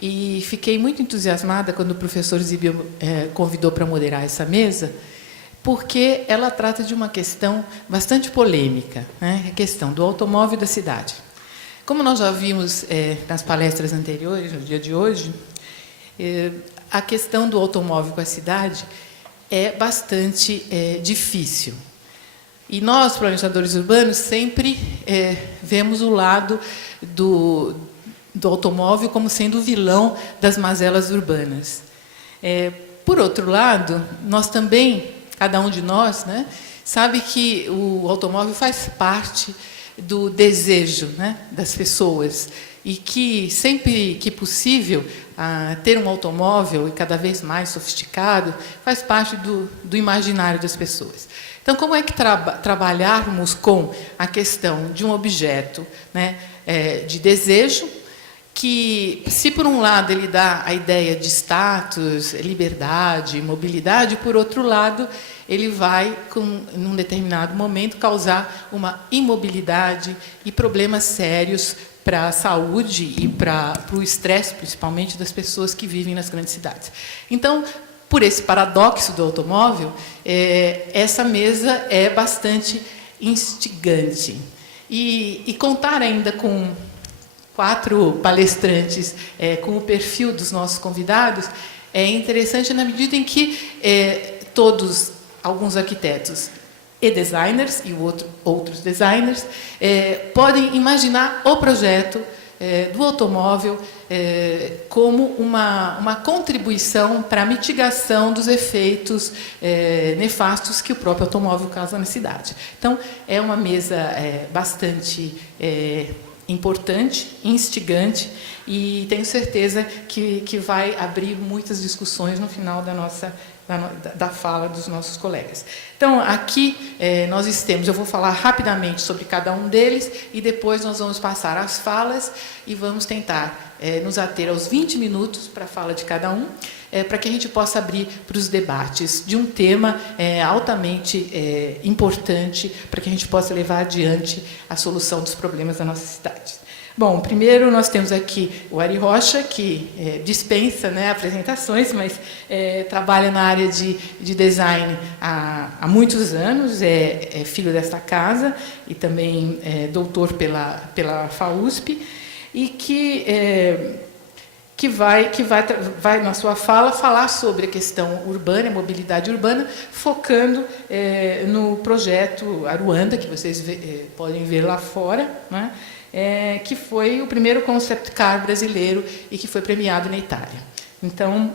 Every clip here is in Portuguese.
e fiquei muito entusiasmada quando o professor Zíbio convidou para moderar essa mesa, porque ela trata de uma questão bastante polêmica, né? A questão do automóvel da cidade. Como nós já vimos nas palestras anteriores, no dia de hoje, a questão do automóvel com a cidade é bastante difícil. E nós, planejadores urbanos, sempre vemos o lado do automóvel como sendo o vilão das mazelas urbanas. Por outro lado, nós também, cada um de nós, né, sabe que o automóvel faz parte do desejo, né, das pessoas, e que, sempre que possível, ter um automóvel, e cada vez mais sofisticado, faz parte do imaginário das pessoas. Então, como é que trabalharmos com a questão de um objeto, né, de desejo, que, se por um lado ele dá a ideia de status, liberdade, mobilidade, por outro lado, ele vai, num determinado momento, causar uma imobilidade e problemas sérios para a saúde e para o estresse, principalmente, das pessoas que vivem nas grandes cidades. Então, por esse paradoxo do automóvel, essa mesa é bastante instigante. E contar ainda com 4 palestrantes com o perfil dos nossos convidados é interessante na medida em que todos, alguns arquitetos e designers, e outros designers, podem imaginar o projeto do automóvel como uma contribuição para a mitigação dos efeitos nefastos que o próprio automóvel causa na cidade. Então, é uma mesa bastante importante, instigante, e tenho certeza que vai abrir muitas discussões no final da fala dos nossos colegas. Então, aqui nós temos, eu vou falar rapidamente sobre cada um deles, e depois nós vamos passar as falas e vamos tentar nos ater aos 20 minutos para a fala de cada um, para que a gente possa abrir para os debates de um tema altamente importante, para que a gente possa levar adiante a solução dos problemas da nossa cidade. Bom, primeiro nós temos aqui o Ari Rocha, que dispensa, né, apresentações, mas trabalha na área de design há muitos anos, é filho desta casa e também doutor pela FAUSP, e que vai, na sua fala, falar sobre a questão urbana, a mobilidade urbana, focando no projeto Aruanda, que vocês podem ver lá fora, né? Que foi o primeiro concept car brasileiro e que foi premiado na Itália. Então,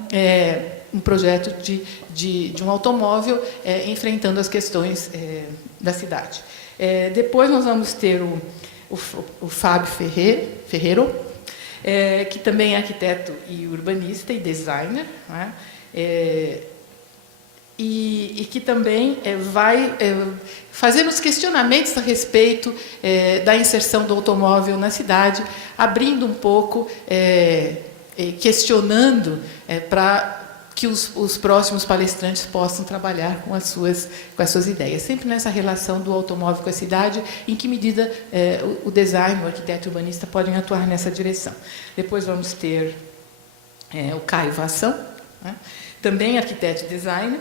um projeto de um automóvel enfrentando as questões da cidade. Depois nós vamos ter o Fábio Ferreiro, que também é arquiteto e urbanista e designer, né? E que também vai fazer os questionamentos a respeito da inserção do automóvel na cidade, abrindo um pouco, questionando para que os próximos palestrantes possam trabalhar com as suas ideias. Sempre nessa relação do automóvel com a cidade, em que medida o design, o arquiteto urbanista podem atuar nessa direção. Depois vamos ter o Caio Vassão, né? Também arquiteto e designer,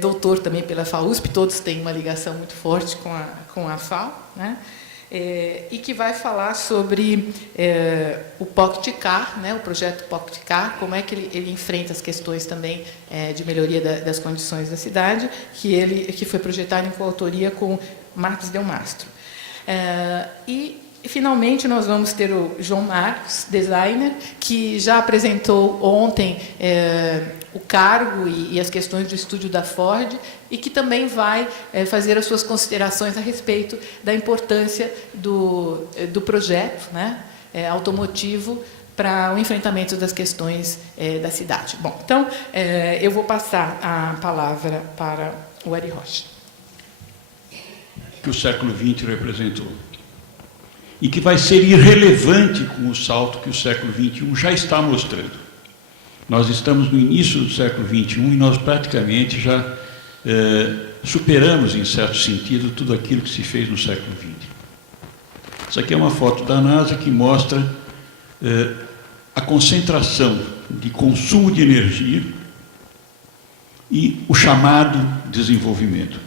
doutor também pela FAUSP, todos têm uma ligação muito forte com a FAU, né? E que vai falar sobre o Pocket Car, né, o projeto Pocket Car, como é que ele enfrenta as questões também de melhoria das condições da cidade, que foi projetado em coautoria com Marcos Del Mastro. E, finalmente, nós vamos ter o João Marcos, designer, que já apresentou ontem o cargo e as questões do estúdio da Ford, e que também vai fazer as suas considerações a respeito da importância do projeto, né, automotivo para o enfrentamento das questões da cidade. Bom, então, eu vou passar a palavra para o Ari Rocha. Que o século XX representou. E que vai ser irrelevante com o salto que o século XXI já está mostrando. Nós estamos no início do século XXI e nós praticamente já superamos, em certo sentido, tudo aquilo que se fez no século XX. Isso aqui é uma foto da NASA que mostra a concentração de consumo de energia e o chamado desenvolvimento.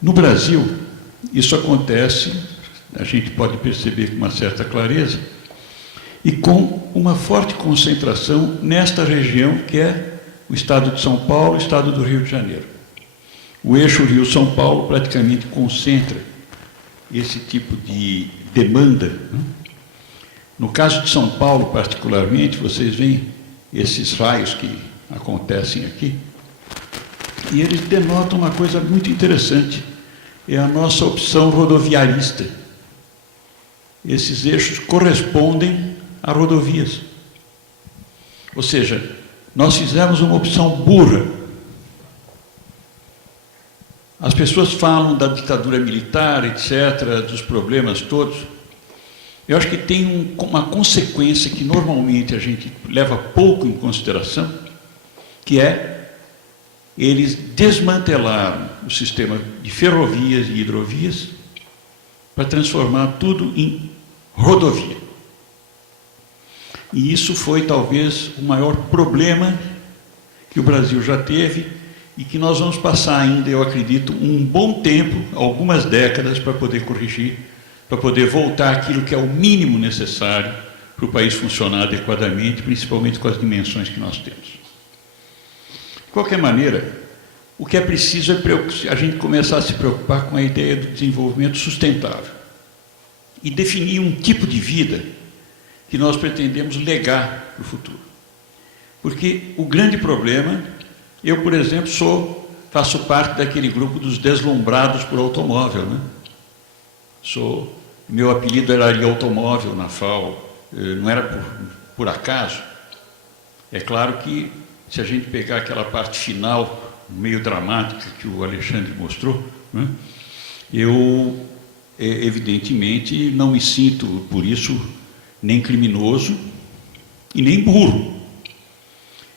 No Brasil, isso acontece, a gente pode perceber com uma certa clareza, e com uma forte concentração nesta região, que é o estado de São Paulo e o estado do Rio de Janeiro. O eixo Rio-São Paulo praticamente concentra esse tipo de demanda. No caso de São Paulo, particularmente, vocês veem esses raios que acontecem aqui, e eles denotam uma coisa muito interessante, é a nossa opção rodoviarista. Esses eixos correspondem a rodovias. Ou seja, nós fizemos uma opção burra. As pessoas falam da ditadura militar, etc., dos problemas todos. Eu acho que tem uma consequência que normalmente a gente leva pouco em consideração, que é eles desmantelaram o sistema de ferrovias e hidrovias para transformar tudo em rodovia. E isso foi talvez o maior problema que o Brasil já teve e que nós vamos passar ainda, eu acredito, um bom tempo, algumas décadas, para poder corrigir, para poder voltar àquilo que é o mínimo necessário para o país funcionar adequadamente, principalmente com as dimensões que nós temos. De qualquer maneira, o que é preciso é a gente começar a se preocupar com a ideia do desenvolvimento sustentável e definir um tipo de vida que nós pretendemos legar para o futuro. Porque o grande problema, eu, por exemplo, faço parte daquele grupo dos deslumbrados por automóvel, né? Meu apelido era de automóvel na FAO, não era por acaso. É claro que, se a gente pegar aquela parte final, meio dramática, que o Alexandre mostrou, né? Eu, evidentemente, não me sinto, por isso, nem criminoso e nem burro.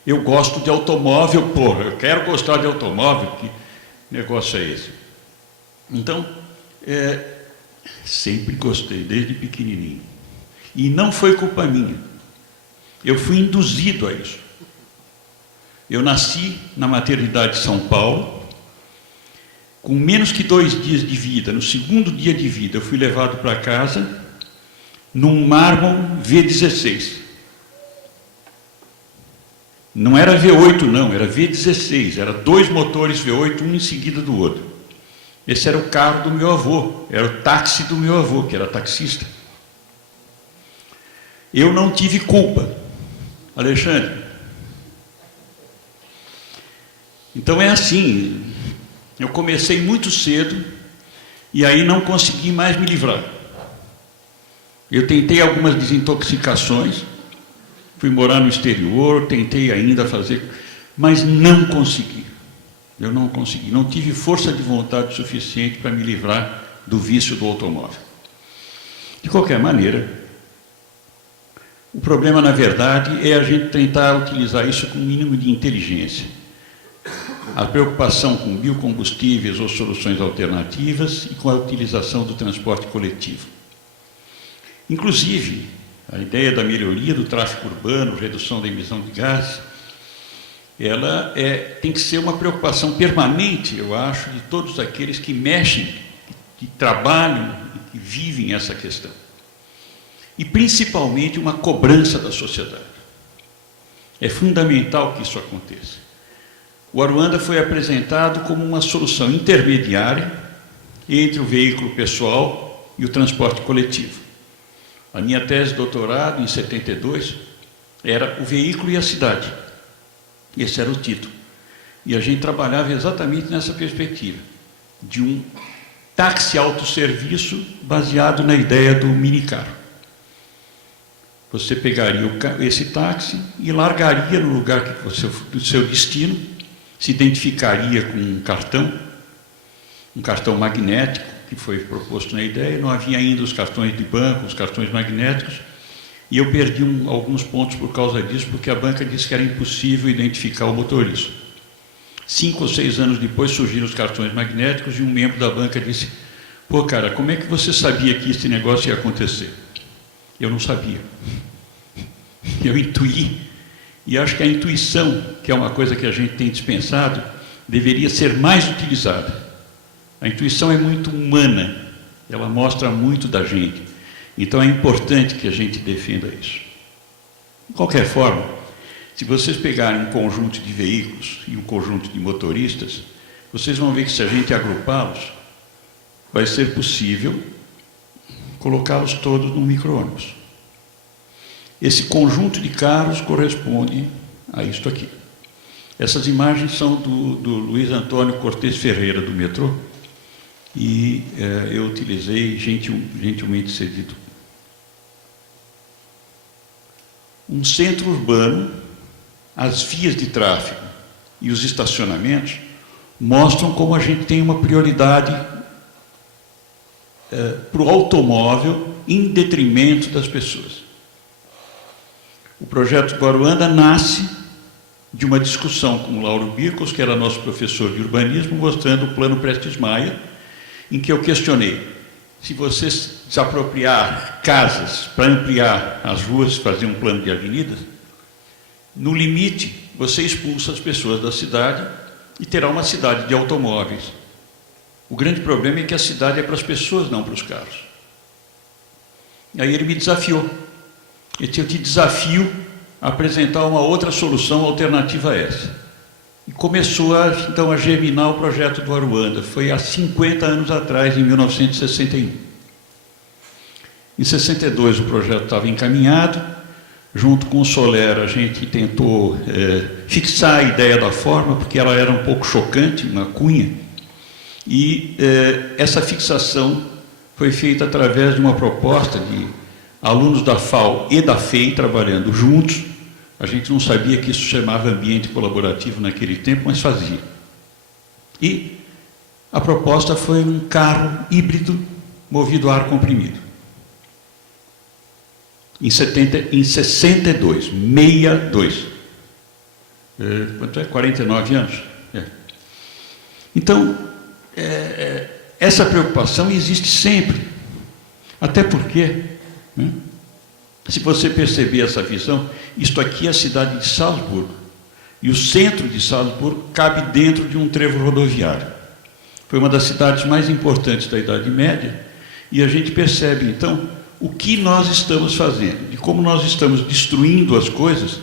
Eu gosto de automóvel, porra, eu quero gostar de automóvel, que negócio é esse? Então, sempre gostei, desde pequenininho. E não foi culpa minha. Eu fui induzido a isso. Eu nasci na maternidade de São Paulo, com menos que 2 dias de vida. No segundo dia de vida, eu fui levado para casa num Marmon V16. Não era V8 não, era V16, era 2 motores V8, um em seguida do outro. Esse era o carro do meu avô, era o táxi do meu avô, que era taxista. Eu não tive culpa, Alexandre. Então é assim, eu comecei muito cedo e aí não consegui mais me livrar. Eu tentei algumas desintoxicações, fui morar no exterior, tentei ainda fazer, mas não consegui. Eu não consegui, não tive força de vontade suficiente para me livrar do vício do automóvel. De qualquer maneira, o problema, na verdade, é a gente tentar utilizar isso com o mínimo de inteligência. A preocupação com biocombustíveis ou soluções alternativas e com a utilização do transporte coletivo. Inclusive, a ideia da melhoria do tráfego urbano, redução da emissão de gases, ela tem que ser uma preocupação permanente, eu acho, de todos aqueles que mexem, que trabalham e que vivem essa questão. E, principalmente, uma cobrança da sociedade. É fundamental que isso aconteça. O Aruanda foi apresentado como uma solução intermediária entre o veículo pessoal e o transporte coletivo. A minha tese de doutorado, em 72, era o veículo e a cidade. Esse era o título. E a gente trabalhava exatamente nessa perspectiva, de um táxi autosserviço baseado na ideia do minicarro. Você pegaria esse táxi e largaria no lugar do seu destino, se identificaria com um cartão magnético, que foi proposto na ideia. Não havia ainda os cartões de banco, os cartões magnéticos, e eu perdi alguns pontos por causa disso, porque a banca disse que era impossível identificar o motorista. 5 ou 6 anos depois surgiram os cartões magnéticos e um membro da banca disse: pô, cara, como é que você sabia que esse negócio ia acontecer? Eu não sabia. Eu intuí. E acho que a intuição, que é uma coisa que a gente tem dispensado, deveria ser mais utilizada. A intuição é muito humana, ela mostra muito da gente. Então é importante que a gente defenda isso. De qualquer forma, se vocês pegarem um conjunto de veículos e um conjunto de motoristas, vocês vão ver que se a gente agrupá-los, vai ser possível colocá-los todos num micro-ônibus. Esse conjunto de carros corresponde a isto aqui. Essas imagens são do Luiz Antônio Cortes Ferreira, do metrô, e eu utilizei, gentilmente cedido. Um centro urbano, as vias de tráfego e os estacionamentos mostram como a gente tem uma prioridade para o automóvel em detrimento das pessoas. O projeto do Aruanda nasce de uma discussão com o Lauro Bircos, que era nosso professor de urbanismo, mostrando o plano Prestes Maia, em que eu questionei: se você desapropriar casas para ampliar as ruas, fazer um plano de avenidas, no limite você expulsa as pessoas da cidade e terá uma cidade de automóveis. O grande problema é que a cidade é para as pessoas, não para os carros. Aí ele me desafiou. Eu te desafio a apresentar uma outra solução alternativa a essa. E começou, então, a germinar o projeto do Aruanda. Foi há 50 anos atrás, em 1961. Em 62, o projeto estava encaminhado. Junto com o Soler, a gente tentou fixar a ideia da forma, porque ela era um pouco chocante, uma cunha. E essa fixação foi feita através de uma proposta de alunos da FAO e da FEI trabalhando juntos. A gente não sabia que isso chamava ambiente colaborativo naquele tempo, mas fazia. E a proposta foi um carro híbrido movido a ar comprimido. Em 62, 62. Quanto é? 49 anos? Então, essa preocupação existe sempre. Até porque, né, se você perceber essa visão, isto aqui é a cidade de Salzburgo, e o centro de Salzburgo cabe dentro de um trevo rodoviário. Foi uma das cidades mais importantes da Idade Média, e a gente percebe, então, o que nós estamos fazendo, de como nós estamos destruindo as coisas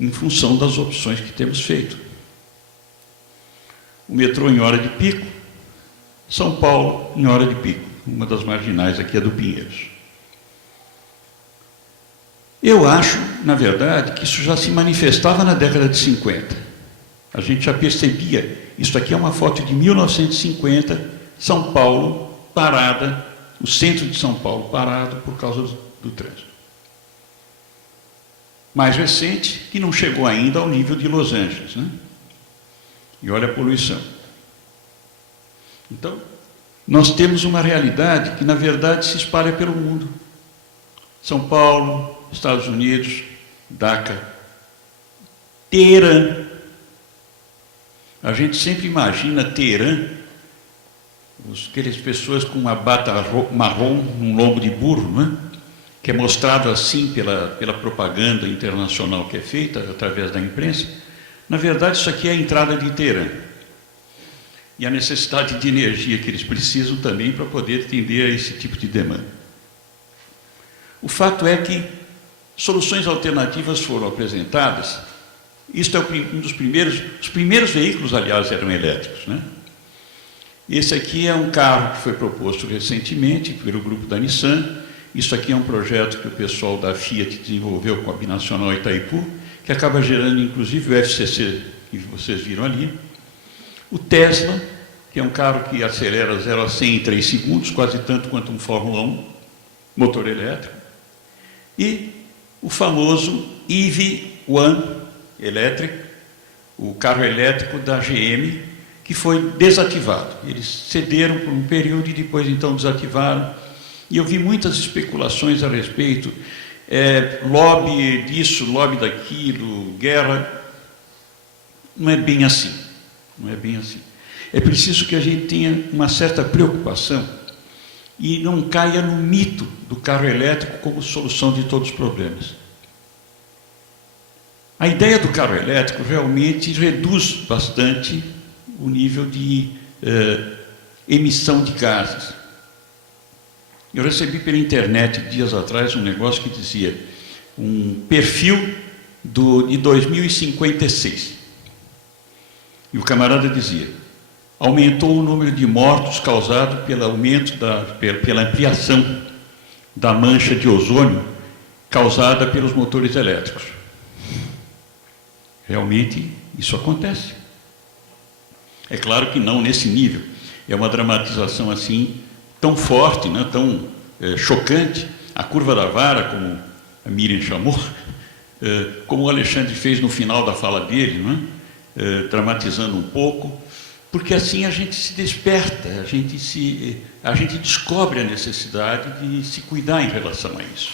em função das opções que temos feito. O metrô em hora de pico, São Paulo em hora de pico, uma das marginais aqui é do Pinheiros. Eu acho, na verdade, que isso já se manifestava na década de 50. A gente já percebia, isso aqui é uma foto de 1950, São Paulo parada, o centro de São Paulo parado por causa do trânsito. Mais recente, que não chegou ainda ao nível de Los Angeles, né? E olha a poluição. Então, nós temos uma realidade que, na verdade, se espalha pelo mundo. São Paulo, Estados Unidos, Dhaka, Teherã. A gente sempre imagina Teherã, aquelas pessoas com uma bata marrom num lombo de burro, né? Que é mostrado assim pela propaganda internacional que é feita através da imprensa. Na verdade, isso aqui é a entrada de Teherã. E a necessidade de energia que eles precisam também para poder atender a esse tipo de demanda. O fato é que soluções alternativas foram apresentadas. Isto é um dos primeiros, os primeiros veículos, aliás, eram elétricos, né? Esse aqui é um carro que foi proposto recentemente pelo grupo da Nissan. Isso aqui é um projeto que o pessoal da Fiat desenvolveu com a Binacional Itaipu, que acaba gerando, inclusive, o FCC, que vocês viram ali. O Tesla, que é um carro que acelera 0 a 100 em 3 segundos, quase tanto quanto um Fórmula 1, motor elétrico. E o famoso EV1 elétrico, o carro elétrico da GM, que foi desativado. Eles cederam por um período e depois então desativaram. E eu vi muitas especulações a respeito, lobby disso, lobby daquilo, guerra. Não é bem assim. Não é bem assim. É preciso que a gente tenha uma certa preocupação e não caia no mito do carro elétrico como solução de todos os problemas. A ideia do carro elétrico realmente reduz bastante o nível de emissão de gases. Eu recebi pela internet, dias atrás, um negócio que dizia um perfil de 2056. E o camarada dizia, aumentou o número de mortos causado pelo aumento pela ampliação da mancha de ozônio causada pelos motores elétricos. Realmente, isso acontece. É claro que não nesse nível. É uma dramatização assim, tão forte, né, tão chocante. A curva da vara, como a Miriam chamou, como o Alexandre fez no final da fala dele, né, dramatizando um pouco, porque assim a gente se desperta, a gente descobre a necessidade de se cuidar em relação a isso.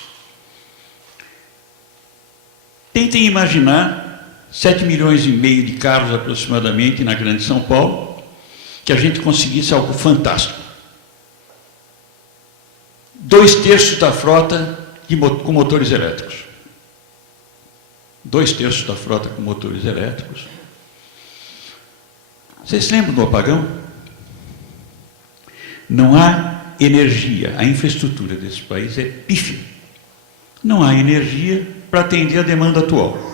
Tentem imaginar 7,5 milhões de carros aproximadamente na Grande São Paulo, que a gente conseguisse algo fantástico. 2/3 da frota com motores elétricos. 2/3 da frota com motores elétricos. Vocês se lembram do apagão? Não há energia, a infraestrutura desse país é pífia. Não há energia para atender a demanda atual.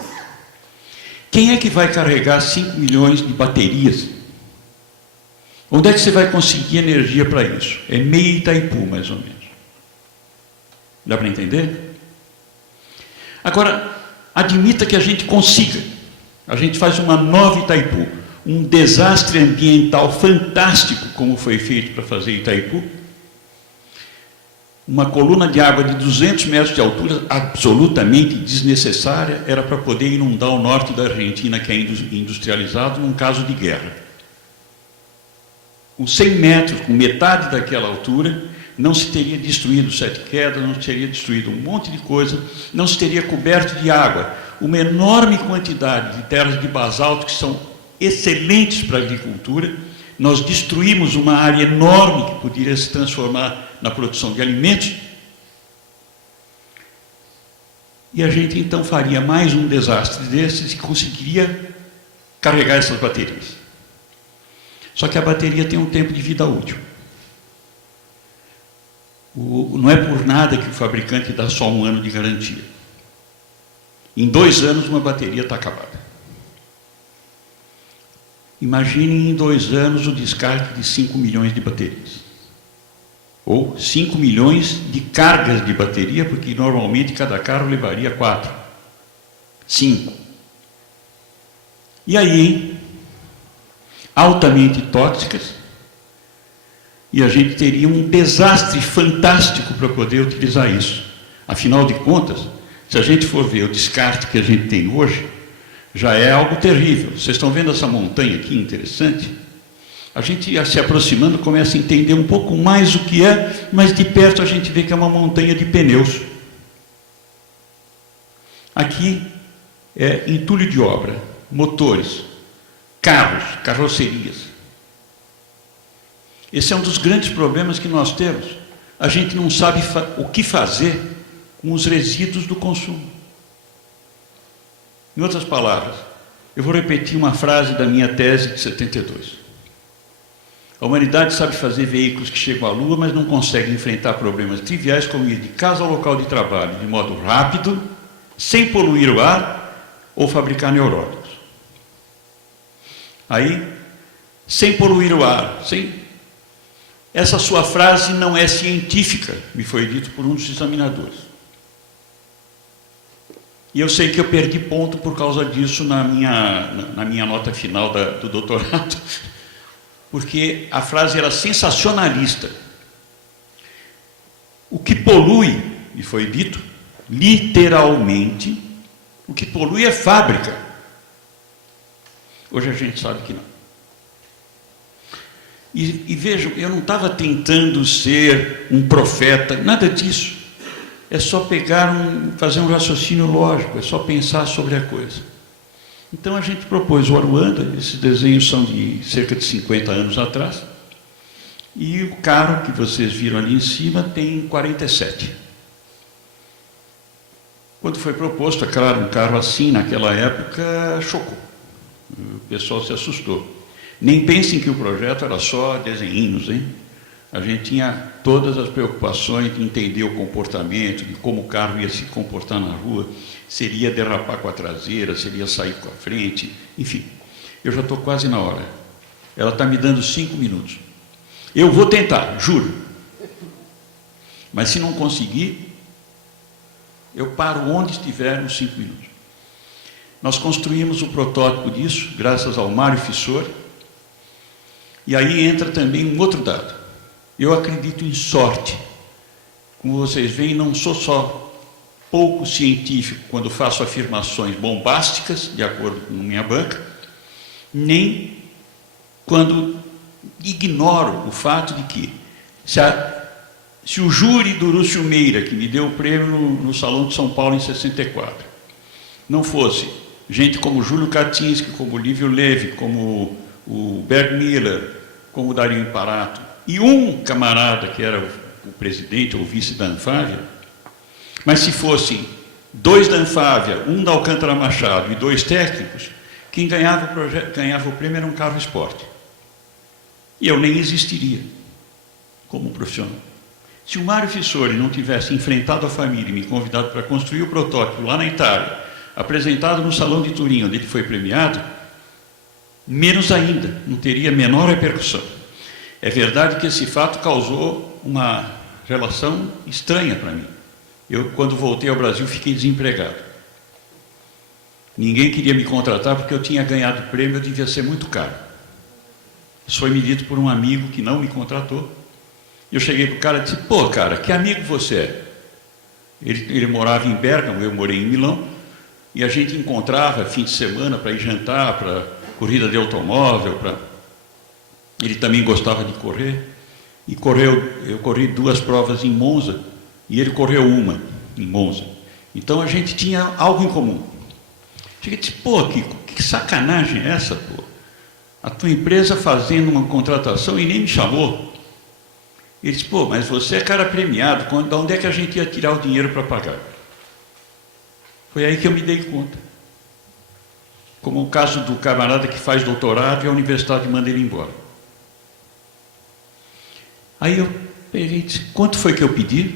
Quem é que vai carregar 5 milhões de baterias? Onde é que você vai conseguir energia para isso? É meio Itaipu, mais ou menos. Dá para entender? Agora, admita que a gente consiga. A gente faz uma nova Itaipu, um desastre ambiental fantástico, como foi feito para fazer Itaipu. Uma coluna de água de 200 metros de altura, absolutamente desnecessária, era para poder inundar o norte da Argentina, que é industrializado, num caso de guerra. Com 100 metros, com metade daquela altura, não se teria destruído 7 quedas, não se teria destruído um monte de coisa, não se teria coberto de água uma enorme quantidade de terras de basalto, que são excelentes para a agricultura. Nós destruímos uma área enorme que poderia se transformar na produção de alimentos, e a gente então faria mais um desastre desses e conseguiria carregar essas baterias. Só que a bateria tem um tempo de vida útil. Não é por nada que o fabricante dá só 1 ano de garantia. Em 2 anos uma bateria está acabada. Imaginem em 2 anos o descarte de 5 milhões de baterias. Ou 5 milhões de cargas de bateria, porque normalmente cada carro levaria 4, 5. E aí, altamente tóxicas, e a gente teria um desastre fantástico para poder utilizar isso. Afinal de contas, se a gente for ver o descarte que a gente tem hoje, já é algo terrível. Vocês estão vendo essa montanha aqui, interessante? A gente, se aproximando, começa a entender um pouco mais o que é, mas de perto a gente vê que é uma montanha de pneus. Aqui é entulho de obra, motores, carros, carrocerias. Esse é um dos grandes problemas que nós temos. A gente não sabe o que fazer com os resíduos do consumo. Em outras palavras, eu vou repetir uma frase da minha tese de 72. A humanidade sabe fazer veículos que chegam à Lua, mas não consegue enfrentar problemas triviais como ir de casa ao local de trabalho de modo rápido, sem poluir o ar ou fabricar neurônios. Aí, sem poluir o ar, essa sua frase não é científica, me foi dito por um dos examinadores. E eu sei que eu perdi ponto por causa disso na minha nota final do doutorado, porque a frase era sensacionalista. O que polui, me foi dito, literalmente, o que polui é fábrica. Hoje a gente sabe que não. E vejam, eu não estava tentando ser um profeta, nada disso. É só fazer um raciocínio lógico, é só pensar sobre a coisa. Então a gente propôs o Aruanda, esses desenhos são de cerca de 50 anos atrás, E o carro que vocês viram ali em cima tem 47. Quando foi proposto, é claro, um carro assim, naquela época, chocou. O pessoal se assustou. Nem pensem que o projeto era só desenhinhos, hein? A gente tinha todas as preocupações de entender o comportamento, de como o carro ia se comportar na rua, se ele ia derrapar com a traseira, se ele ia sair com a frente, enfim. Eu já estou quase na hora. Ela está me dando 5 minutos. Eu vou tentar, juro. Mas se não conseguir, eu paro onde estiver nos 5 minutos. Nós construímos o protótipo disso, graças ao Mário Fissori. E aí entra também um outro dado. Eu acredito em sorte. Como vocês veem, não sou só pouco científico quando faço afirmações bombásticas, de acordo com minha banca, nem quando ignoro o fato de que, se o júri do Lúcio Meira, que me deu o prêmio no Salão de São Paulo em 64, não fosse gente como Júlio Kaczynski, como Lívio Levy, como o Bert Miller, como o Dario Imparato, e um camarada que era o presidente ou vice da Anfávia, mas se fossem 2 da Anfávia, um da Alcântara Machado e 2 técnicos, quem ganhava o prêmio era um carro esporte. E eu nem existiria como profissional. Se o Mário Fissori não tivesse enfrentado a família e me convidado para construir o protótipo lá na Itália, apresentado no Salão de Turim, onde ele foi premiado, menos ainda, não teria a menor repercussão. É verdade que esse fato causou uma relação estranha para mim. Eu, quando voltei ao Brasil, fiquei desempregado. Ninguém queria me contratar porque eu tinha ganhado o prêmio, eu devia ser muito caro. Isso foi me dito por um amigo que não me contratou. Eu cheguei para o cara e disse, pô, cara, que amigo você é? Ele morava em Bérgamo, eu morei em Milão, e a gente encontrava fim de semana para ir jantar, para corrida de automóvel, Ele também gostava de correr, e eu corri 2 provas em Monza, e ele correu uma em Monza. Então a gente tinha algo em comum. Cheguei e disse, pô, Kiko, que sacanagem é essa, pô? A tua empresa fazendo uma contratação e nem me chamou. Ele disse, pô, mas você é cara premiado, de onde é que a gente ia tirar o dinheiro para pagar? Foi aí que eu me dei conta. Como o caso do camarada que faz doutorado e a universidade manda ele embora. Aí eu peguei e disse, quanto foi que eu pedi?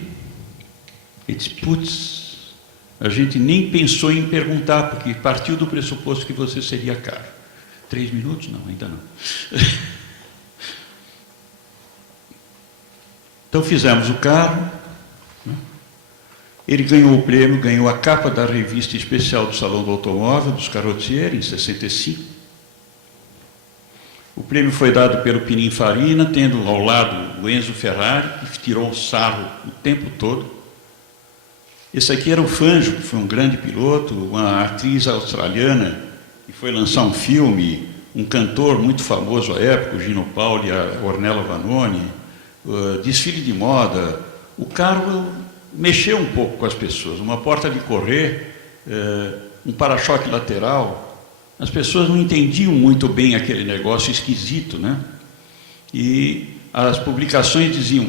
Ele disse, putz, a gente nem pensou em perguntar, porque partiu do pressuposto que você seria caro. 3 minutos? Não, ainda não. Então fizemos o carro, né? Ele ganhou o prêmio, ganhou a capa da revista especial do Salão do Automóvel, dos Carrozzieri, em 65. O prêmio foi dado pelo Pininfarina, tendo ao lado o Enzo Ferrari, que tirou o sarro o tempo todo. Esse aqui era o Fangio, que foi um grande piloto, uma atriz australiana, que foi lançar um filme, um cantor muito famoso à época, o Gino Pauli e a Ornella Vanoni, desfile de moda. O carro mexeu um pouco com as pessoas, uma porta de correr, um para-choque lateral. As pessoas não entendiam muito bem aquele negócio esquisito, né? E as publicações diziam,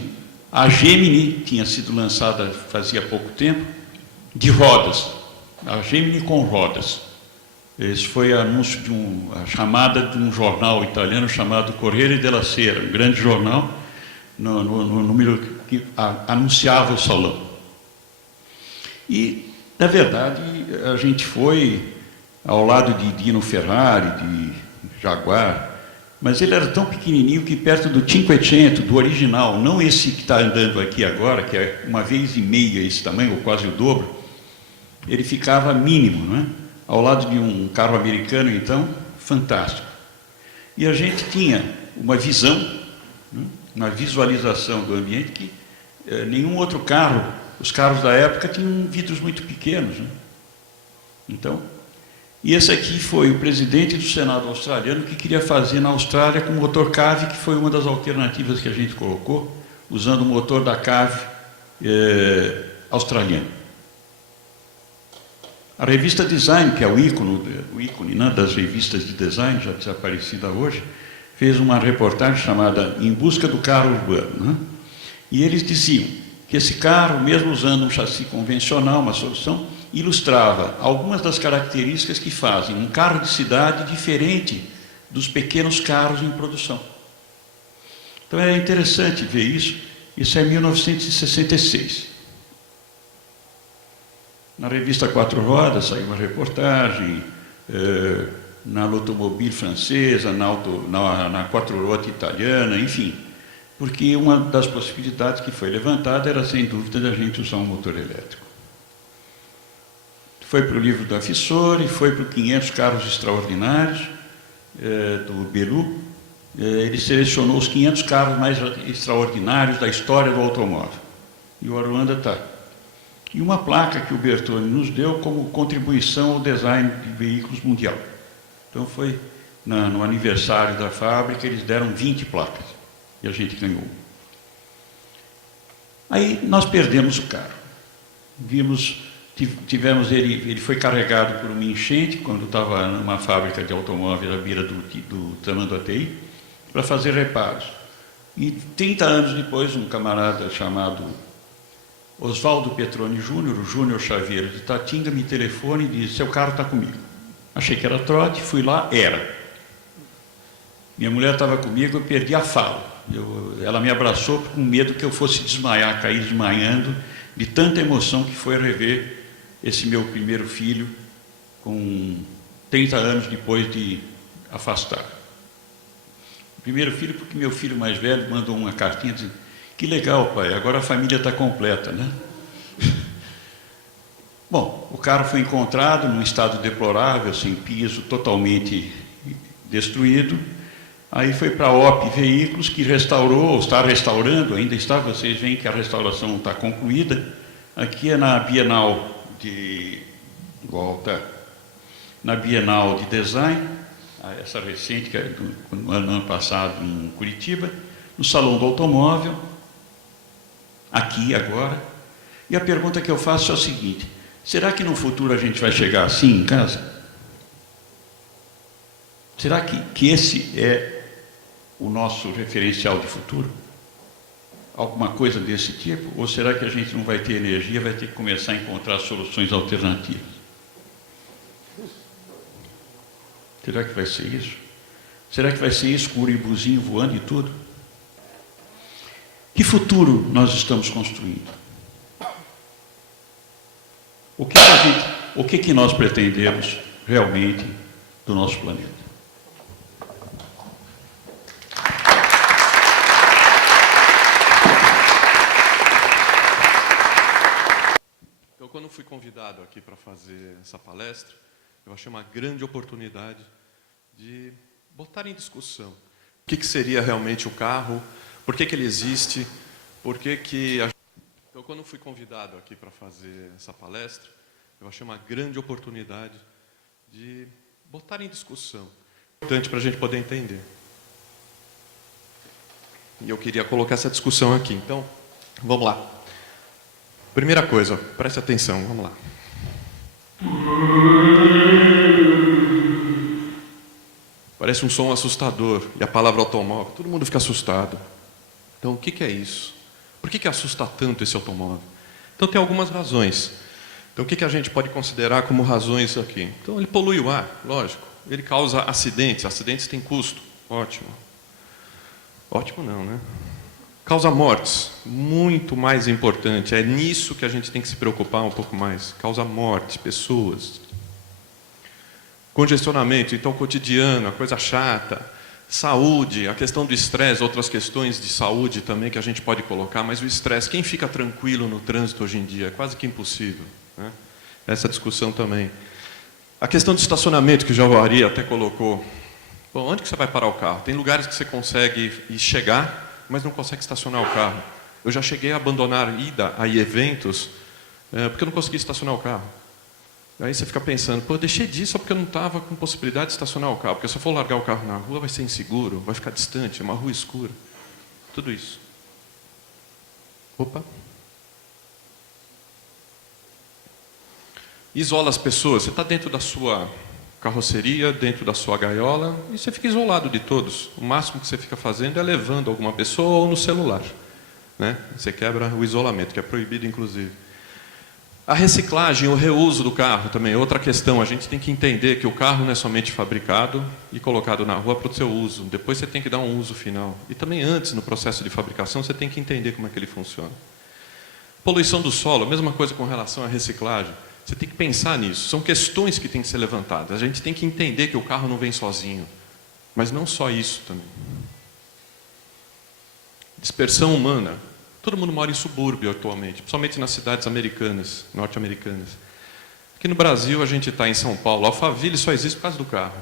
a Gemini tinha sido lançada fazia pouco tempo, de rodas, a Gemini com rodas. Esse foi anúncio a chamada de um jornal italiano chamado Corriere della Sera, um grande jornal, no número que anunciava o salão. E, na verdade, a gente foi ao lado de Dino Ferrari, de Jaguar, mas ele era tão pequenininho que perto do Cinquecento, do original, não esse que está andando aqui agora, que é 1,5 vezes esse tamanho, ou quase o dobro, ele ficava mínimo, não é? Ao lado de um carro americano, então, fantástico. E a gente tinha uma visão, né? Uma visualização do ambiente que nenhum outro carro, os carros da época tinham vidros muito pequenos, né? Então, e esse aqui foi o presidente do Senado australiano que queria fazer na Austrália com motor CAV, que foi uma das alternativas que a gente colocou, usando o motor da CAV australiano. A revista Design, que é o ícone, né, das revistas de design, já desaparecida hoje, fez uma reportagem chamada Em Busca do Carro Urbano, né? E eles diziam que esse carro, mesmo usando um chassi convencional, uma solução, ilustrava algumas das características que fazem um carro de cidade diferente dos pequenos carros em produção. Então é interessante ver isso. Isso é 1966. Na revista Quatro Rodas saiu uma reportagem, na L'Automobile francesa, na Quattro Ruote italiana, enfim. Porque uma das possibilidades que foi levantada era, sem dúvida, da gente usar um motor elétrico. Foi para o livro da Fissori, foi para o 500 Carros Extraordinários, do Belu. Ele selecionou os 500 carros mais extraordinários da história do automóvel. E o Aruanda está. E uma placa que o Bertone nos deu como contribuição ao design de veículos mundial. Então foi no aniversário da fábrica, eles deram 20 placas. E a gente ganhou. Aí nós perdemos o carro. Tivemos ele foi carregado por uma enchente, quando estava numa fábrica de automóvel à beira do Tamanduateí, para fazer reparos. E 30 anos depois, um camarada chamado Oswaldo Petroni Júnior, o Júnior Xavier de Tatinga, me telefone e disse: seu carro está comigo. Achei que era trote, fui lá, era. Minha mulher estava comigo, eu perdi a fala. Ela me abraçou com medo que eu fosse desmaiar, cair desmaiando, de tanta emoção que foi rever esse meu primeiro filho, com 30 anos depois de afastar. Primeiro filho, porque meu filho mais velho mandou uma cartinha dizendo: que legal, pai, agora a família está completa, né? Bom, o carro foi encontrado num estado deplorável, sem piso, totalmente destruído. Aí foi para a OP Veículos, que restaurou, ou está restaurando, ainda está, vocês veem que a restauração está concluída. Aqui é na Bienal na Bienal de Design, essa recente, que é do ano passado em Curitiba, no Salão do Automóvel, aqui agora. E a pergunta que eu faço é a seguinte: será que no futuro a gente vai chegar assim em casa? Será que esse é o nosso referencial de futuro? Alguma coisa desse tipo? Ou será que a gente não vai ter energia, vai ter que começar a encontrar soluções alternativas? Será que vai ser isso? Será que vai ser isso, com o uribuzinho voando e tudo? Que futuro nós estamos construindo? O que nós pretendemos realmente do nosso planeta? Quando fui convidado aqui para fazer essa palestra, eu achei uma grande oportunidade de botar em discussão o que seria realmente o carro, por que ele existe, Então, quando fui convidado aqui para fazer essa palestra, eu achei uma grande oportunidade de botar em discussão, importante para a gente poder entender. E eu queria colocar essa discussão aqui. Então, vamos lá. Primeira coisa, preste atenção, vamos lá. Parece um som assustador, e a palavra automóvel, todo mundo fica assustado. Então, o que é isso? Por que assusta tanto esse automóvel? Então, tem algumas razões. Então, o que a gente pode considerar como razões aqui? Então, ele polui o ar, lógico. Ele causa acidentes, acidentes têm custo, ótimo. Ótimo não, né? Causa mortes, muito mais importante, é nisso que a gente tem que se preocupar um pouco mais. Causa mortes, pessoas. Congestionamento, então cotidiano, a coisa chata. Saúde, a questão do estresse, outras questões de saúde também que a gente pode colocar, mas o estresse, quem fica tranquilo no trânsito hoje em dia? É quase que impossível, né? Essa discussão também. A questão do estacionamento, que o Javari até colocou. Bom, onde que você vai parar o carro? Tem lugares que você consegue ir chegar, mas não consegue estacionar o carro. Eu já cheguei a abandonar ida a eventos porque eu não conseguia estacionar o carro. Aí você fica pensando, pô, eu deixei disso só porque eu não estava com possibilidade de estacionar o carro, porque se eu for largar o carro na rua vai ser inseguro, vai ficar distante, é uma rua escura. Tudo isso. Opa. Isola as pessoas, você está dentro da sua carroceria dentro da sua gaiola e você fica isolado de todos. O máximo que você fica fazendo é levando alguma pessoa ou no celular, né? Você quebra o isolamento, que é proibido inclusive. A reciclagem, o reuso do carro também é outra questão. A gente tem que entender que o carro não é somente fabricado e colocado na rua para o seu uso. Depois você tem que dar um uso final. E também antes, no processo de fabricação, você tem que entender como é que ele funciona. Poluição do solo, a mesma coisa com relação à reciclagem. Você tem que pensar nisso. São questões que têm que ser levantadas. A gente tem que entender que o carro não vem sozinho. Mas não só isso também. Dispersão humana. Todo mundo mora em subúrbio atualmente, principalmente nas cidades americanas, norte-americanas. Aqui no Brasil, a gente está em São Paulo. Alphaville só existe por causa do carro.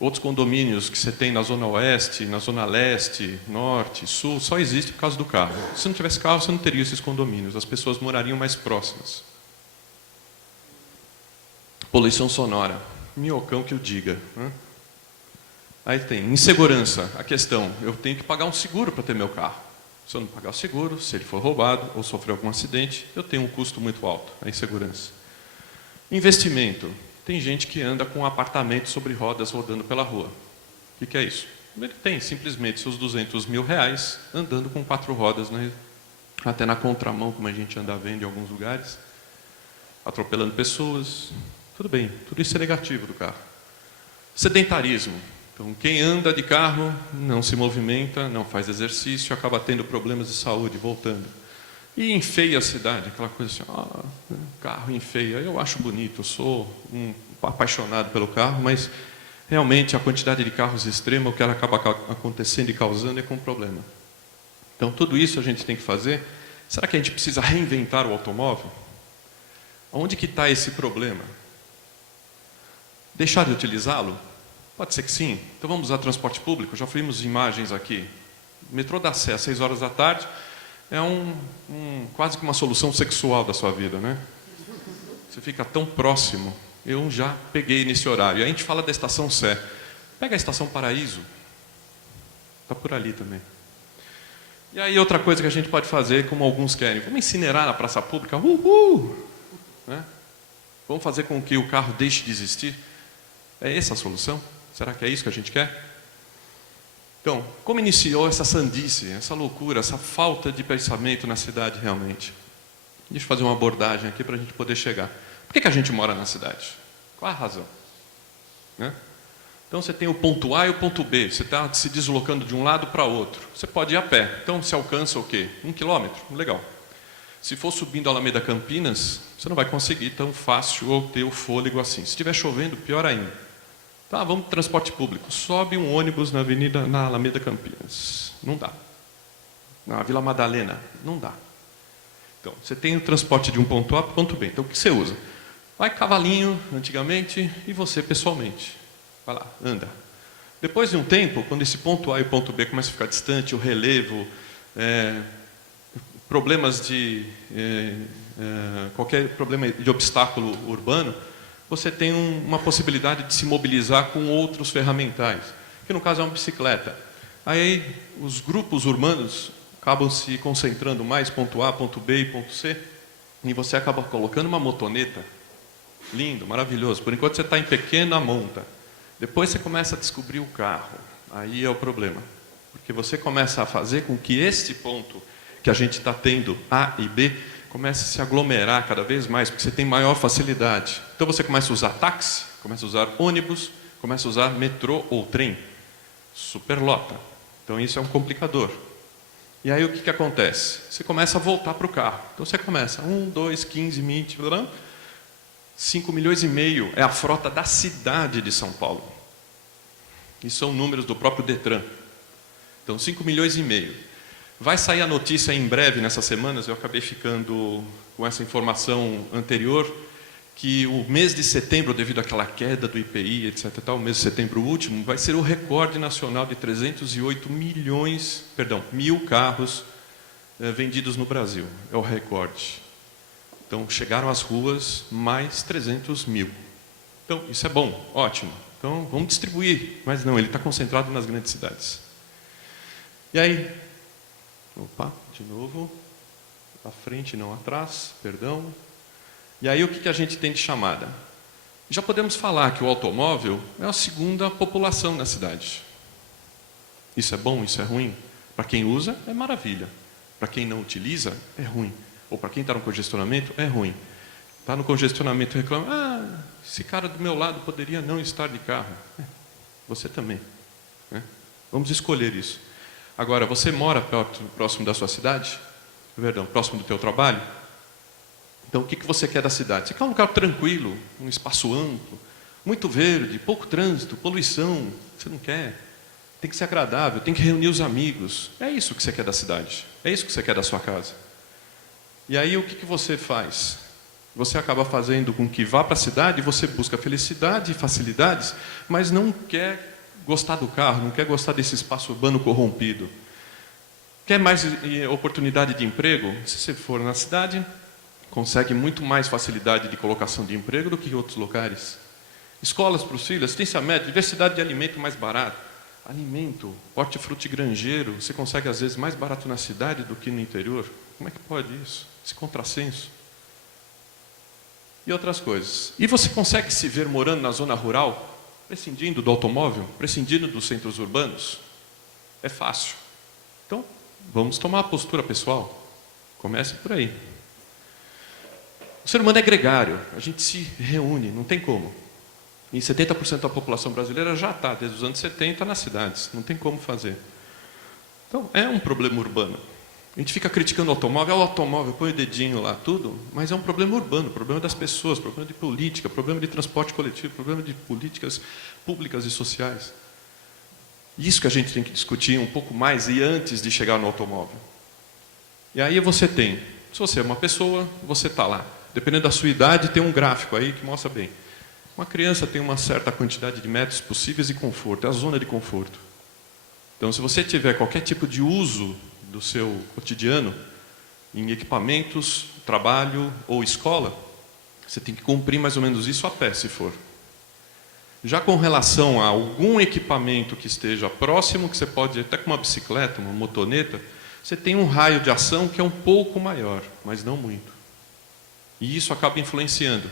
Outros condomínios que você tem na Zona Oeste, na Zona Leste, Norte, Sul, só existe por causa do carro. Se não tivesse carro, você não teria esses condomínios. As pessoas morariam mais próximas. Poluição sonora. Minhocão que o diga, né? Aí tem insegurança. A questão, eu tenho que pagar um seguro para ter meu carro. Se eu não pagar o seguro, se ele for roubado ou sofrer algum acidente, eu tenho um custo muito alto, a insegurança. Investimento. Tem gente que anda com um apartamento sobre rodas rodando pela rua. O que é isso? Ele tem simplesmente seus R$200 mil andando com 4 rodas, né? Até na contramão, como a gente anda vendo em alguns lugares, atropelando pessoas. Tudo bem, tudo isso é negativo do carro. Sedentarismo. Então, quem anda de carro não se movimenta, não faz exercício, acaba tendo problemas de saúde, voltando. E enfeia a cidade, aquela coisa assim, carro enfeia. Eu acho bonito, eu sou um apaixonado pelo carro, mas realmente a quantidade de carros extrema, o que ela acaba acontecendo e causando é com problema. Então, tudo isso a gente tem que fazer. Será que a gente precisa reinventar o automóvel? Onde que está esse problema? Deixar de utilizá-lo? Pode ser que sim. Então vamos usar transporte público. Já vimos imagens aqui. O metrô da Sé, às 6 horas da tarde, é quase que uma solução sexual da sua vida, né? Você fica tão próximo. Eu já peguei nesse horário. A gente fala da Estação Sé. Pega a Estação Paraíso. Está por ali também. E aí outra coisa que a gente pode fazer, como alguns querem, vamos incinerar na praça pública. Uhul! Né? Vamos fazer com que o carro deixe de existir. É essa a solução? Será que é isso que a gente quer? Então, como iniciou essa sandice, essa loucura, essa falta de pensamento na cidade realmente? Deixa eu fazer uma abordagem aqui para a gente poder chegar. Por que a gente mora na cidade? Qual a razão? Né? Então, você tem o ponto A e o ponto B. Você está se deslocando de um lado para outro. Você pode ir a pé. Então, você alcança o quê? 1 quilômetro. Legal. Se for subindo a Alameda Campinas, você não vai conseguir tão fácil ou ter o fôlego assim. Se estiver chovendo, pior ainda. Tá, vamos para o transporte público. Sobe um ônibus na Alameda Campinas. Não dá. Na Vila Madalena. Não dá. Então, você tem o transporte de um ponto A para o ponto B. Então, o que você usa? Vai cavalinho, antigamente, e você pessoalmente. Vai lá, anda. Depois de um tempo, quando esse ponto A e o ponto B começam a ficar distante, o relevo, problemas de... qualquer problema de obstáculo urbano, você tem uma possibilidade de se mobilizar com outros ferramentais, que no caso é uma bicicleta. Aí os grupos urbanos acabam se concentrando mais ponto A, ponto B e ponto C, e você acaba colocando uma motoneta. Lindo, maravilhoso. Por enquanto você está em pequena monta. Depois você começa a descobrir o carro. Aí é o problema. Porque você começa a fazer com que esse ponto que a gente está tendo, A e B, comece a se aglomerar cada vez mais, porque você tem maior facilidade. Então você começa a usar táxi, começa a usar ônibus, começa a usar metrô ou trem. Superlota. Então isso é um complicador. E aí o que acontece? Você começa a voltar para o carro. Então você começa 1, 2, 15, 20, 5,5 milhões é a frota da cidade de São Paulo. Isso são números do próprio Detran. Então 5,5 milhões. Vai sair a notícia em breve, nessas semanas, eu acabei ficando com essa informação anterior, que o mês de setembro, devido àquela queda do IPI, etc., o mês de setembro último, vai ser o recorde nacional de 308 mil carros vendidos no Brasil. É o recorde. Então, chegaram às ruas mais 300 mil. Então, isso é bom, ótimo. Então, vamos distribuir. Mas não, ele está concentrado nas grandes cidades. E aí... Opa, de novo. À frente, não atrás, perdão. E aí o que a gente tem de chamada? Já podemos falar que o automóvel é a segunda população na cidade. Isso é bom, isso é ruim? Para quem usa, é maravilha. Para quem não utiliza, é ruim. Ou para quem está no congestionamento, é ruim. Está no congestionamento e reclama, esse cara do meu lado poderia não estar de carro. Você também. Né? Vamos escolher isso. Agora, você mora próximo da sua cidade? Perdão, próximo do teu trabalho? Então, o que você quer da cidade? Você quer um lugar tranquilo, um espaço amplo, muito verde, pouco trânsito, poluição. Você não quer. Tem que ser agradável, tem que reunir os amigos. É isso que você quer da cidade. É isso que você quer da sua casa. E aí, o que você faz? Você acaba fazendo com que vá para a cidade, você busca felicidade e facilidades, mas não quer gostar do carro, não quer gostar desse espaço urbano corrompido. Quer mais oportunidade de emprego? Se você for na cidade, consegue muito mais facilidade de colocação de emprego do que em outros lugares. Escolas para os filhos, assistência médica, diversidade de alimento mais barato. Alimento, hortifruti granjeiro, você consegue às vezes mais barato na cidade do que no interior. Como é que pode isso? Esse contrassenso. E outras coisas. E você consegue se ver morando na zona rural, prescindindo do automóvel, prescindindo dos centros urbanos? É fácil. Então, vamos tomar a postura pessoal. Comece por aí. O ser humano é gregário, a gente se reúne, não tem como. E 70% da população brasileira já está, desde os anos 70, nas cidades. Não tem como fazer. Então, é um problema urbano. A gente fica criticando o automóvel, põe o dedinho lá, tudo, mas é um problema urbano, problema das pessoas, problema de política, problema de transporte coletivo, problema de políticas públicas e sociais. Isso que a gente tem que discutir um pouco mais e antes de chegar no automóvel. E aí você tem, se você é uma pessoa, você está lá. Dependendo da sua idade, tem um gráfico aí que mostra bem. Uma criança tem uma certa quantidade de metros possíveis e conforto, é a zona de conforto. Então, se você tiver qualquer tipo de uso do seu cotidiano, em equipamentos, trabalho ou escola, você tem que cumprir mais ou menos isso a pé, se for. Já com relação a algum equipamento que esteja próximo, que você pode, até com uma bicicleta, uma motoneta, você tem um raio de ação que é um pouco maior, mas não muito. E isso acaba influenciando.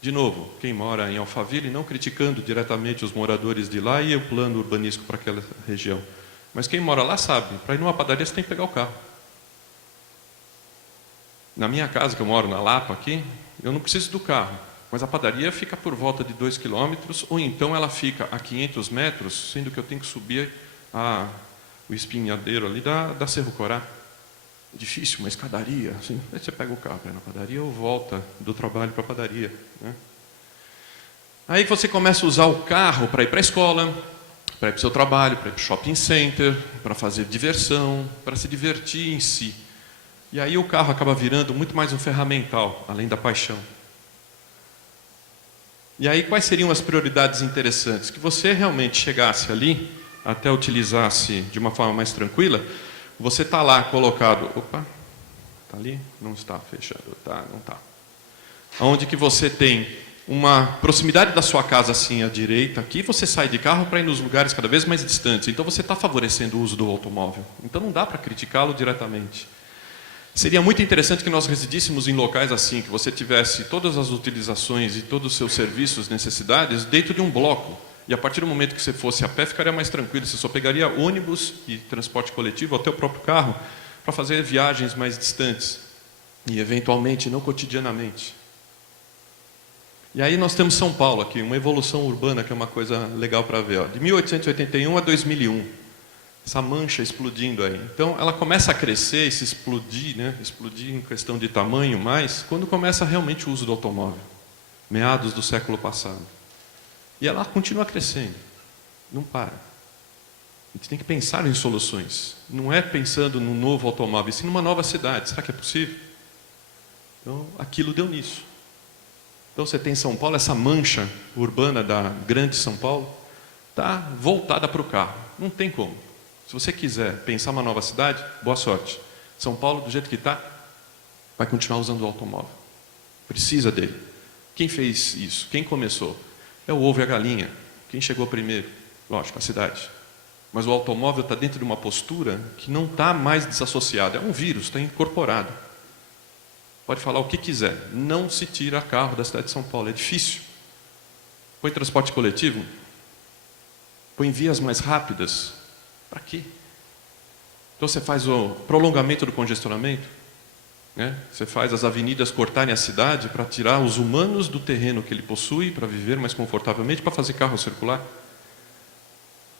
De novo, quem mora em Alphaville, não criticando diretamente os moradores de lá e o plano urbanístico para aquela região. Mas quem mora lá sabe, para ir numa padaria você tem que pegar o carro. Na minha casa, que eu moro na Lapa aqui, eu não preciso do carro. Mas a padaria fica por volta de 2 quilômetros, ou então ela fica a 500 metros, sendo que eu tenho que subir o espinhadeiro ali da Cerro Corá. Difícil, uma escadaria. Assim. Aí você pega o carro, vai na padaria ou volta do trabalho para a padaria. Né? Aí você começa a usar o carro para ir para a escola, para ir para o seu trabalho, para ir para o shopping center, para fazer diversão, para se divertir em si. E aí o carro acaba virando muito mais um ferramental, além da paixão. E aí quais seriam as prioridades interessantes? Que você realmente chegasse ali, até utilizasse de uma forma mais tranquila, você está lá colocado... Opa, está ali? Não está fechado, tá, não está. Onde que você tem uma proximidade da sua casa assim à direita, aqui você sai de carro para ir nos lugares cada vez mais distantes. Então você está favorecendo o uso do automóvel. Então não dá para criticá-lo diretamente. Seria muito interessante que nós residíssemos em locais assim, que você tivesse todas as utilizações e todos os seus serviços, necessidades, dentro de um bloco. E a partir do momento que você fosse a pé, ficaria mais tranquilo. Você só pegaria ônibus e transporte coletivo, até o próprio carro, para fazer viagens mais distantes. E, eventualmente, não cotidianamente. E aí nós temos São Paulo aqui, uma evolução urbana, que é uma coisa legal para ver. Ó. De 1881 a 2001. Essa mancha explodindo aí. Então, ela começa a crescer e se explodir, né? Explodir em questão de tamanho mais, quando começa realmente o uso do automóvel. Meados do século passado. E ela continua crescendo. Não para. A gente tem que pensar em soluções. Não é pensando num novo automóvel, sim numa nova cidade. Será que é possível? Então, aquilo deu nisso. Então, você tem em São Paulo, essa mancha urbana da grande São Paulo, está voltada para o carro. Não tem como. Se você quiser pensar uma nova cidade, boa sorte. São Paulo, do jeito que está, vai continuar usando o automóvel. Precisa dele. Quem fez isso? Quem começou? É o ovo e a galinha. Quem chegou primeiro? Lógico, a cidade. Mas o automóvel está dentro de uma postura que não está mais desassociada. É um vírus, está incorporado. Pode falar o que quiser. Não se tira carro da cidade de São Paulo. É difícil. Põe transporte coletivo? Põe vias mais rápidas? Para quê? Então você faz o prolongamento do congestionamento, né? Você faz as avenidas cortarem a cidade para tirar os humanos do terreno que ele possui, para viver mais confortavelmente, para fazer carro circular.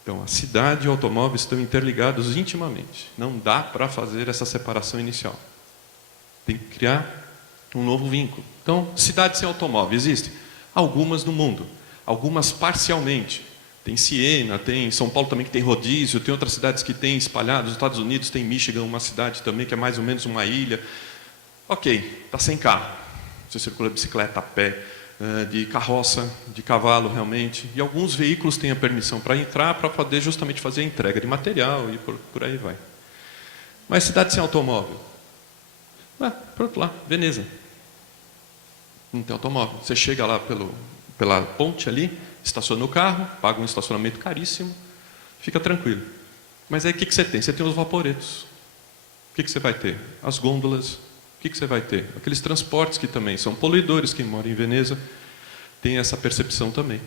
Então, a cidade e o automóvel estão interligados intimamente. Não dá para fazer essa separação inicial. Tem que criar um novo vínculo. Então, cidades sem automóvel existem? Algumas no mundo, algumas parcialmente. Tem Siena, tem São Paulo também que tem rodízio, tem outras cidades que tem espalhados, nos Estados Unidos tem Michigan, uma cidade também que é mais ou menos uma ilha. Ok, está sem carro. Você circula de bicicleta, a pé, de carroça, de cavalo realmente. E alguns veículos têm a permissão para entrar, para poder justamente fazer a entrega de material e por aí vai. Mas cidade sem automóvel? Pronto, lá, Veneza. Não tem automóvel. Você chega lá pela ponte ali, estaciona o carro, paga um estacionamento caríssimo, fica tranquilo. Mas aí o que você tem? Você tem os vaporetos. O que você vai ter? As gôndolas. O que você vai ter? Aqueles transportes que também são poluidores, quem mora em Veneza tem essa percepção também.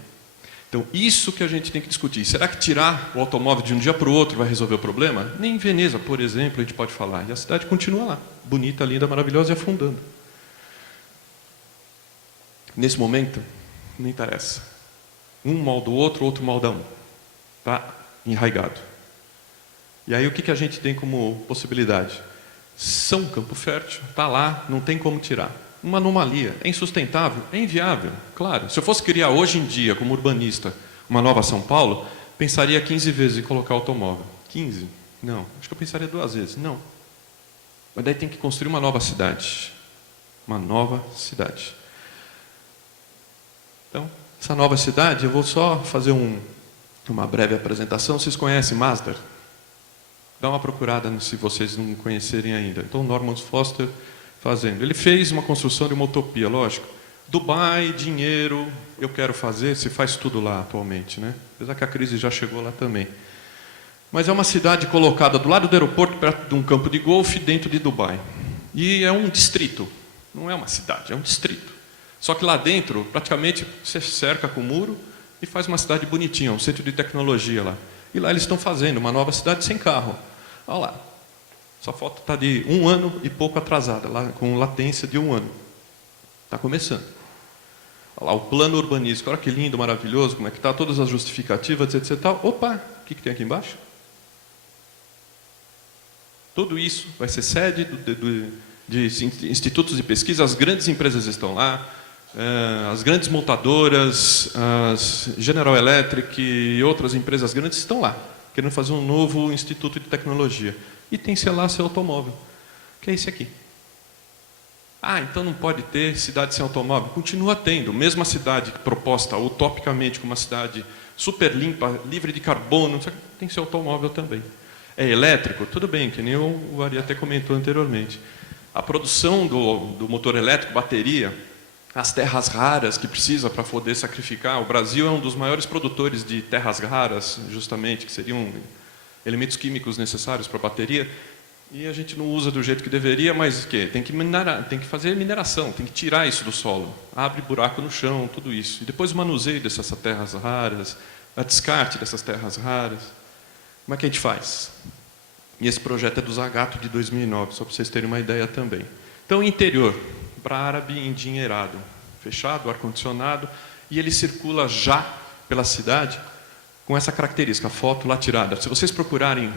Então, isso que a gente tem que discutir. Será que tirar o automóvel de um dia para o outro vai resolver o problema? Nem em Veneza, por exemplo, a gente pode falar. E a cidade continua lá, bonita, linda, maravilhosa e afundando. Nesse momento, não interessa. Um mal do outro, outro mal da um. Está enraigado. E aí, o que a gente tem como possibilidade? São Campo Fértil, está lá, não tem como tirar. Uma anomalia, é insustentável, é inviável, claro. Se eu fosse criar hoje em dia, como urbanista, uma nova São Paulo, pensaria 15 vezes em colocar automóvel. 15? Não. Acho que eu pensaria 2 vezes. Não. Mas daí tem que construir uma nova cidade. Uma nova cidade. Então, essa nova cidade, eu vou só fazer uma breve apresentação. Vocês conhecem Masdar? Dá uma procurada se vocês não conhecerem ainda. Então, Norman Foster fazendo. Ele fez uma construção de uma utopia, lógico. Dubai, dinheiro, eu quero fazer, se faz tudo lá atualmente, né? Apesar que a crise já chegou lá também. Mas é uma cidade colocada do lado do aeroporto, perto de um campo de golfe, dentro de Dubai. E é um distrito, não é uma cidade, é um distrito. Só que lá dentro, praticamente, você cerca com o muro e faz uma cidade bonitinha, um centro de tecnologia lá. E lá eles estão fazendo uma nova cidade sem carro. Olha lá. Essa foto está de 1 ano e pouco atrasada, lá, com latência de 1 ano. Está começando. Olha lá, o plano urbanístico. Olha que lindo, maravilhoso, como é que está, todas as justificativas, etc. Opa, o que tem aqui embaixo? Tudo isso vai ser sede de institutos de pesquisa, as grandes empresas estão lá, as grandes montadoras, as General Electric e outras empresas grandes estão lá, querendo fazer um novo instituto de tecnologia. E tem, sei lá, seu automóvel, que é esse aqui. Então não pode ter cidade sem automóvel? Continua tendo. Mesmo a cidade proposta utopicamente como uma cidade super limpa, livre de carbono, tem seu automóvel também. É elétrico? Tudo bem, que nem o Ari até comentou anteriormente. A produção do motor elétrico, bateria, as terras raras que precisa para poder sacrificar. O Brasil é um dos maiores produtores de terras raras, justamente, que seriam elementos químicos necessários para a bateria. E a gente não usa do jeito que deveria, mas o quê? Tem que minerar, tem que fazer mineração, tem que tirar isso do solo. Abre buraco no chão, tudo isso. E depois o manuseio dessas terras raras, a descarte dessas terras raras. Como é que a gente faz? E esse projeto é do Zagato de 2009, só para vocês terem uma ideia também. Então, interior, Brárabe endinheirado, fechado, ar-condicionado, e ele circula já pela cidade com essa característica, foto lá tirada. Se vocês procurarem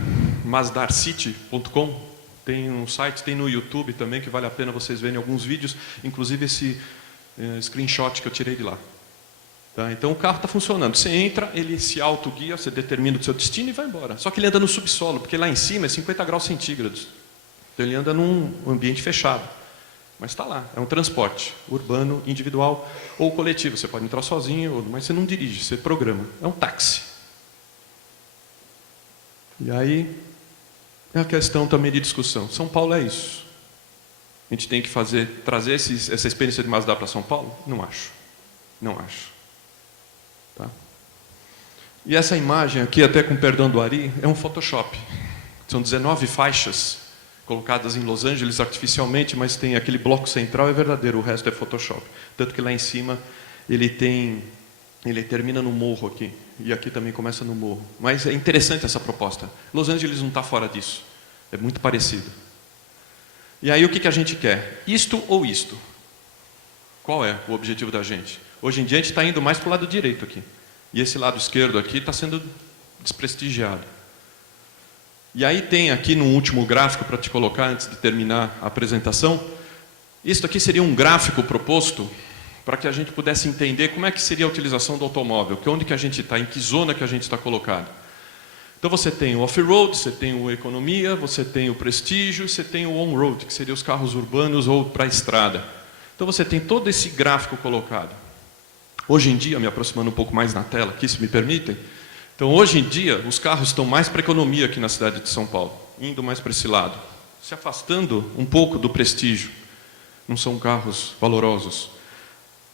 masdarcity.com, tem um site, tem no YouTube também, que vale a pena vocês verem alguns vídeos, inclusive esse screenshot que eu tirei de lá. Tá? Então o carro está funcionando. Você entra, ele se autoguia, você determina o seu destino e vai embora. Só que ele anda no subsolo, porque lá em cima é 50 graus centígrados. Então ele anda num ambiente fechado. Mas está lá, é um transporte urbano, individual ou coletivo. Você pode entrar sozinho, mas você não dirige, você programa. É um táxi. E aí, é a questão também de discussão. São Paulo é isso. A gente tem que trazer essa experiência de Masdar para São Paulo? Não acho. Não acho. Tá? E essa imagem aqui, até com perdão do Ari, é um Photoshop. São 19 faixas colocadas em Los Angeles artificialmente, mas tem aquele bloco central, é verdadeiro, o resto é Photoshop. Tanto que lá em cima ele tem Ele termina no morro aqui, e aqui também começa no morro. Mas é interessante essa proposta. Los Angeles não está fora disso. É muito parecido. E aí o que a gente quer? Isto ou isto? Qual é o objetivo da gente? Hoje em dia a gente está indo mais para o lado direito aqui. E esse lado esquerdo aqui está sendo desprestigiado. E aí tem aqui no último gráfico, para te colocar antes de terminar a apresentação, isto aqui seria um gráfico proposto para que a gente pudesse entender como é que seria a utilização do automóvel, que onde que a gente está, em que zona que a gente está colocado. Então você tem o off-road, você tem o economia, você tem o prestígio, você tem o on-road, que seriam os carros urbanos ou para a estrada. Então você tem todo esse gráfico colocado. Hoje em dia, me aproximando um pouco mais na tela, aqui, se me permitem. Então hoje em dia, os carros estão mais para a economia aqui na cidade de São Paulo, indo mais para esse lado, se afastando um pouco do prestígio. Não são carros valorosos.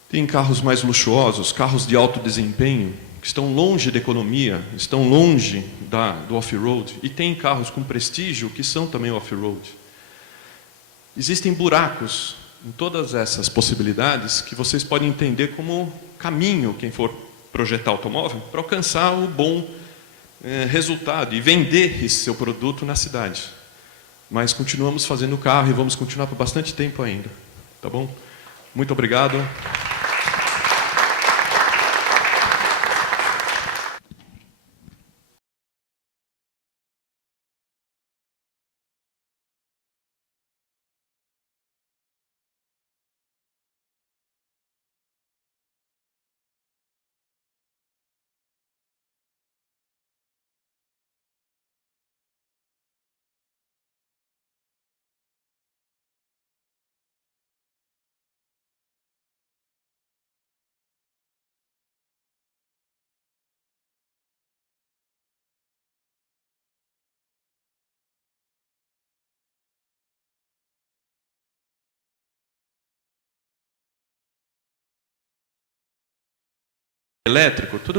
Tem carros mais luxuosos, carros de alto desempenho, que estão longe da economia, estão longe do off-road, e tem carros com prestígio que são também off-road. Existem buracos em todas essas possibilidades que vocês podem entender como caminho, quem for projetar automóvel, para alcançar o bom resultado e vender esse seu produto na cidade. Mas continuamos fazendo carro e vamos continuar por bastante tempo ainda. Tá bom? Muito obrigado. Elétrico, tudo